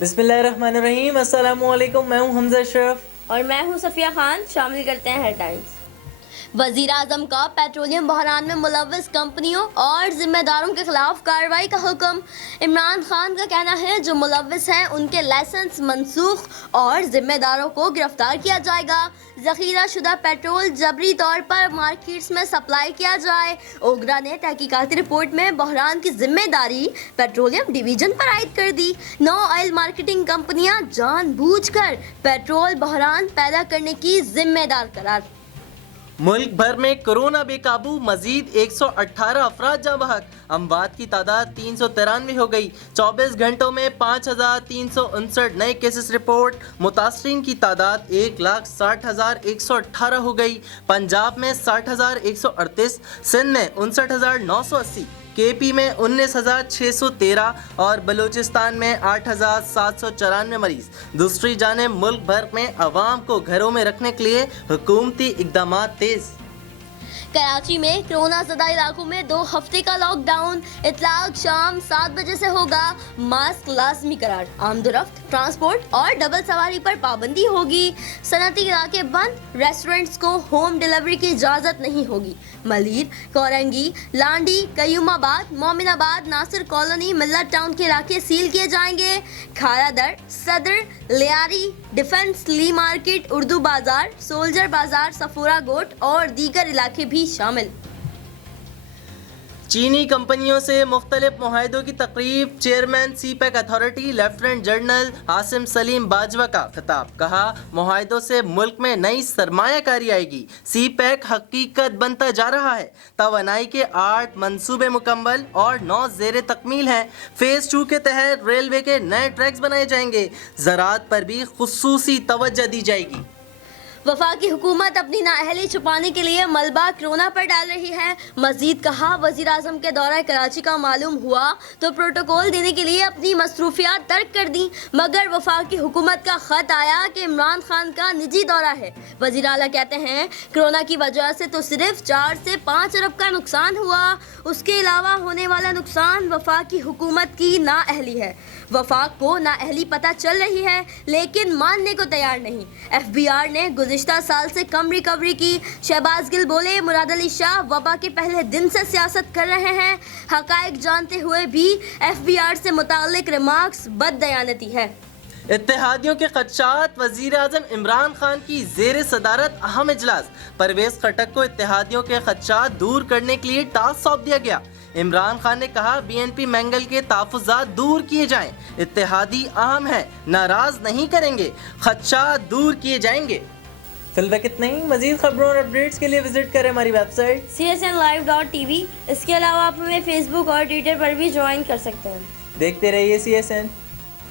بسم اللہ الرحمن الرحیم. السلام علیکم. میں ہوں حمزہ اشرف اور میں ہوں صفیہ خان. شامل کرتے ہیں ہیڈ لائنز. وزیر اعظم کا پیٹرولیم بحران میں ملوث کمپنیوں اور ذمہ داروں کے خلاف کارروائی کا حکم. عمران خان کا کہنا ہے جو ملوث ہیں ان کے لائسنس منسوخ اور ذمہ داروں کو گرفتار کیا جائے گا. ذخیرہ شدہ پیٹرول جبری طور پر مارکیٹس میں سپلائی کیا جائے. اوگرا نے تحقیقاتی رپورٹ میں بحران کی ذمہ داری پیٹرولیم ڈویژن پر عائد کر دی. 9 آئل مارکیٹنگ کمپنیاں جان بوجھ کر پیٹرول بحران پیدا کرنے کی ذمہ دار قرار. ملک بھر میں کورونا بے قابو, مزید 118 افراد جاں بحق. اموات کی تعداد 393 ہو گئی. 24 گھنٹوں میں 5359 نئے کیسز رپورٹ. متاثرین کی تعداد 1,60,118 ہو گئی. پنجاب میں 60,138, سندھ میں 59,980, کے پی میں 19,613 اور بلوچستان میں 8,794 مریض. دوسری جانب ملک بھر میں عوام کو گھروں میں رکھنے کے لیے حکومتی اقدامات تیز. کراچی میں کورونا زدہ علاقوں میں 2 ہفتے کا لاک ڈاؤن. اطلاق شام 7 بجے سے ہوگا. ماسک لازمی قرار. آمد و رفت, ٹرانسپورٹ اور ڈبل سواری پر پابندی ہوگی. صنعتی علاقے بند. ریسٹورنٹس کو ہوم ڈیلیوری کی اجازت نہیں ہوگی. ملیر, کورنگی, لانڈی, قیوم آباد, مومن آباد, ناصر کالونی, ملت ٹاؤن کے علاقے سیل کیے جائیں گے. کھارا در, صدر, لیاری, ڈیفنس, لی مارکیٹ, اردو بازار, سولجر بازار, صفورہ گوٹ اور دیگر علاقے بھی شامل. چینی کمپنیوں سے مختلف معاہدوں کی تقریب. Chairman CPEC authority lieutenant general Asim Saleem Bajwa کا خطاب. کہا معاہدوں سے ملک میں نئی سرمایہ کاری آئے گی. سی پیک حقیقت بنتا جا رہا ہے. توانائی کے 8 منصوبے مکمل اور 9 زیر تکمیل ہیں. فیز 2 کے تحت ریلوے کے نئے ٹریکس بنائے جائیں گے. زراعت پر بھی خصوصی توجہ دی جائے گی. وفاقی حکومت اپنی نااہلی چھپانے کے لیے ملبہ کرونا پر ڈال رہی ہے. مزید کہا وزیر اعظم کے دورہ کراچی کا معلوم ہوا تو پروٹوکول دینے کے لیے اپنی مصروفیات ترک کر دیں, مگر وفاقی حکومت کا خط آیا کہ عمران خان کا نجی دورہ ہے. وزیر اعلیٰ کہتے ہیں کرونا کی وجہ سے تو صرف 4 سے 5 ارب کا نقصان ہوا. اس کے علاوہ ہونے والا نقصان وفاقی حکومت کی نااہلی ہے. وفاق کو نااہلی پتہ چل رہی ہے لیکن ماننے کو تیار نہیں. ایف بی آر نے گزشتہ سال سے کم ریکوری کی. شہباز گل بولے مراد علی شاہ وبا کے پہلے دن سے سیاست کر رہے ہیں. حقائق جانتے ہوئے بھی ایف بی آر سے متعلق ریمارکس بد دیانتی ہے. اتحادیوں کے خدشات. وزیر اعظم عمران خان کی زیر صدارت اہم اجلاس. پرویز خٹک کو اتحادیوں کے خدشات دور کرنے کے لیے ٹاسک سونپ دیا گیا. عمران خان نے کہا بی این پی مینگل کے تحفظات دور کیے جائیں. اتحادی اہم ہے, ناراض نہیں کریں گے, خدشات دور کیے جائیں گے. فی الوقت اتنا ہی. مزید خبروں اور اپڈیٹس کے لیے وزٹ کریں ہماری ویب سائٹ csnlive.tv. اس کے علاوہ آپ ہمیں فیس بک اور ٹویٹر پر بھی جوائن کر سکتے ہیں. دیکھتے رہیے CSN.